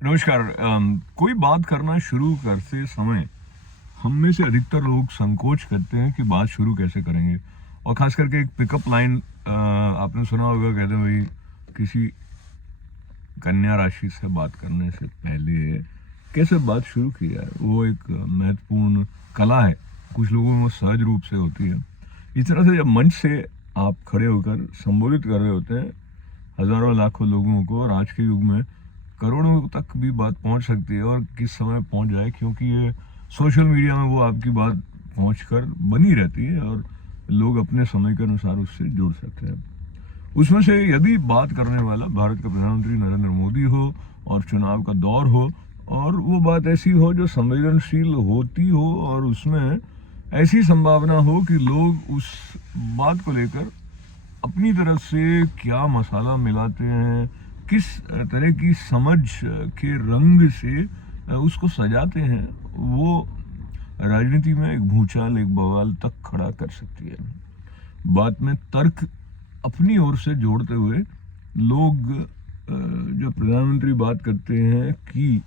नमस्कार। कोई बात करना शुरू करते समय हम में से अधिकतर लोग संकोच करते हैं कि बात शुरू कैसे करेंगे। और खास करके एक पिकअप लाइन आपने सुना होगा, कहते हैं भाई किसी कन्या राशि से बात करने से पहले कैसे बात शुरू की जाए, वो एक महत्वपूर्ण कला है। कुछ लोगों में वो सहज रूप से होती है। इस तरह से जब मंच से आप खड़े होकर संबोधित कर रहे होते हैं हजारों लाखों लोगों को, और आज के युग में करोड़ों तक भी बात पहुंच सकती है, और किस समय पहुंच जाए, क्योंकि ये सोशल मीडिया में वो आपकी बात पहुंचकर बनी रहती है और लोग अपने समय के अनुसार उससे जुड़ सकते हैं। उसमें से यदि बात करने वाला भारत का प्रधानमंत्री नरेंद्र मोदी हो और चुनाव का दौर हो, और वो बात ऐसी हो जो संवेदनशील होती हो, और उसमें ऐसी संभावना हो कि लोग उस बात को लेकर अपनी तरफ से क्या मसाला मिलाते हैं, किस तरह की समझ के रंग से उसको सजाते हैं, वो राजनीति में एक भूचाल, एक बवाल तक खड़ा कर सकती है। बात में तर्क अपनी ओर से जोड़ते हुए लोग जो प्रधानमंत्री बात करते हैं कि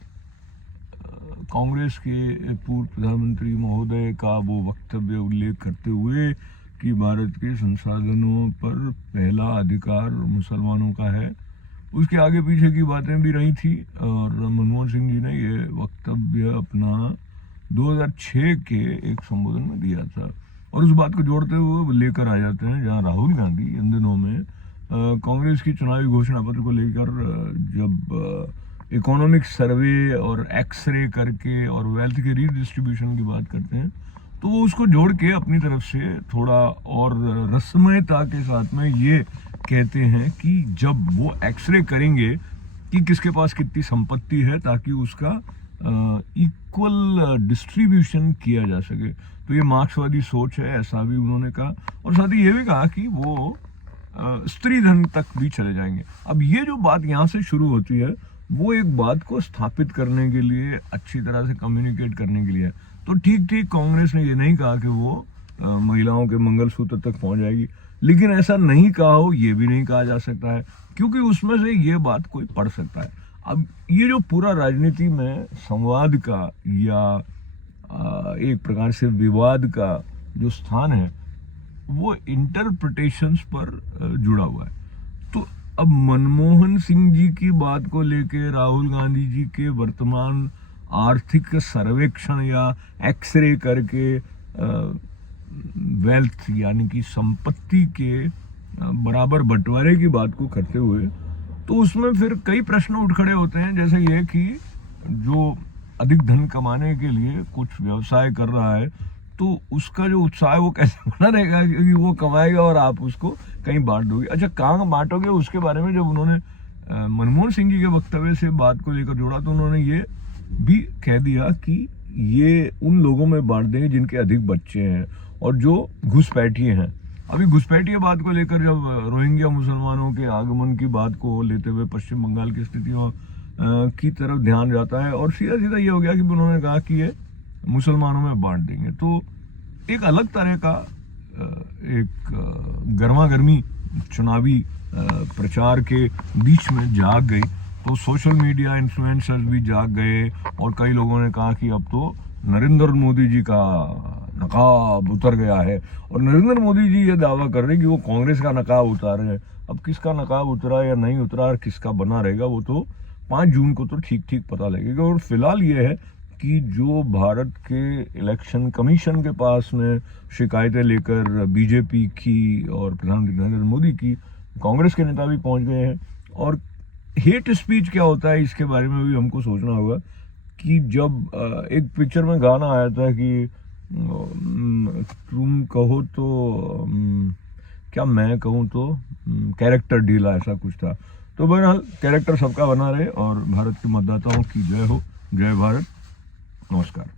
कांग्रेस के पूर्व प्रधानमंत्री महोदय का वो वक्तव्य उल्लेख करते हुए कि भारत के संसाधनों पर पहला अधिकार मुसलमानों का है, उसके आगे पीछे की बातें भी रही थी। और मनमोहन सिंह जी ने ये वक्तव्य अपना 2006 के एक संबोधन में दिया था, और उस बात को जोड़ते हुए लेकर आ जाते हैं जहां राहुल गांधी इन दिनों में कांग्रेस की चुनावी घोषणा पत्र को लेकर जब इकोनॉमिक सर्वे और एक्सरे करके और वेल्थ के रीडिस्ट्रीब्यूशन की बात करते हैं, तो वो उसको जोड़ के अपनी तरफ से थोड़ा और रसमयता के साथ में ये कहते हैं कि जब वो एक्सरे करेंगे कि किसके पास कितनी संपत्ति है, ताकि उसका इक्वल डिस्ट्रीब्यूशन किया जा सके। तो ये मार्क्सवादी सोच है, ऐसा भी उन्होंने कहा। और साथ ही ये भी कहा कि वो स्त्री धन तक भी चले जाएंगे। अब ये जो बात यहाँ से शुरू होती है, वो एक बात को स्थापित करने के लिए, अच्छी तरह से कम्युनिकेट करने के लिए। तो ठीक कांग्रेस ने ये नहीं कहा कि वो महिलाओं के मंगलसूत्र तक पहुंच जाएगी, लेकिन ऐसा नहीं कहा हो ये भी नहीं कहा जा सकता है, क्योंकि उसमें से ये बात कोई पढ़ सकता है। अब ये जो पूरा राजनीति में संवाद का या एक प्रकार से विवाद का जो स्थान है, वो इंटरप्रिटेशंस पर जुड़ा हुआ है। तो अब मनमोहन सिंह जी की बात को लेके राहुल गांधी जी के वर्तमान आर्थिक सर्वेक्षण या एक्सरे करके वेल्थ यानी कि संपत्ति के बराबर बंटवारे की बात को करते हुए, तो उसमें फिर कई प्रश्न उठ खड़े होते हैं। जैसे ये कि जो अधिक धन कमाने के लिए कुछ व्यवसाय कर रहा है, तो उसका जो उत्साह वो कैसे बना रहेगा, क्योंकि वो कमाएगा और आप उसको कहीं बांट दोगे। अच्छा, कहाँ बांटोगे उसके बारे में जब उन्होंने मनमोहन सिंह जी के वक्तव्य से बात को लेकर जोड़ा, तो उन्होंने ये भी कह दिया कि ये उन लोगों में बांट देंगे जिनके अधिक बच्चे हैं और जो घुसपैठिए हैं। अभी घुसपैठिए बात को लेकर जब रोहिंग्या मुसलमानों के आगमन की बात को लेते हुए पश्चिम बंगाल की स्थितियों की तरफ ध्यान जाता है, और सीधा सीधा ये हो गया कि उन्होंने कहा कि ये मुसलमानों में बांट देंगे। तो एक अलग तरह का एक गर्मा गर्मी चुनावी प्रचार के बीच में जाग गई। तो सोशल मीडिया इन्फ्लुएंसर्स भी जाग गए, और कई लोगों ने कहा कि अब तो नरेंद्र मोदी जी का नकाब उतर गया है, और नरेंद्र मोदी जी ये दावा कर रहे हैं कि वो कांग्रेस का नकाब उतार रहे हैं। अब किसका नकाब उतरा या नहीं उतरा और किसका बना रहेगा, वो तो 5 जून को तो ठीक पता लगेगा। और फिलहाल ये है कि जो भारत के इलेक्शन कमीशन के पास में शिकायतें लेकर बीजेपी की और प्रधानमंत्री नरेंद्र मोदी की, कांग्रेस के नेता भी पहुंच गए हैं। और हेट स्पीच क्या होता है, इसके बारे में भी हमको सोचना होगा कि जब एक पिक्चर में गाना आया था कि तुम कहो तो क्या मैं कहूँ तो कैरेक्टर ढीला, ऐसा कुछ था। तो बहरहाल कैरेक्टर सबका बना रहे, और भारत के मतदाताओं की जय हो, जय भारत, नमस्कार।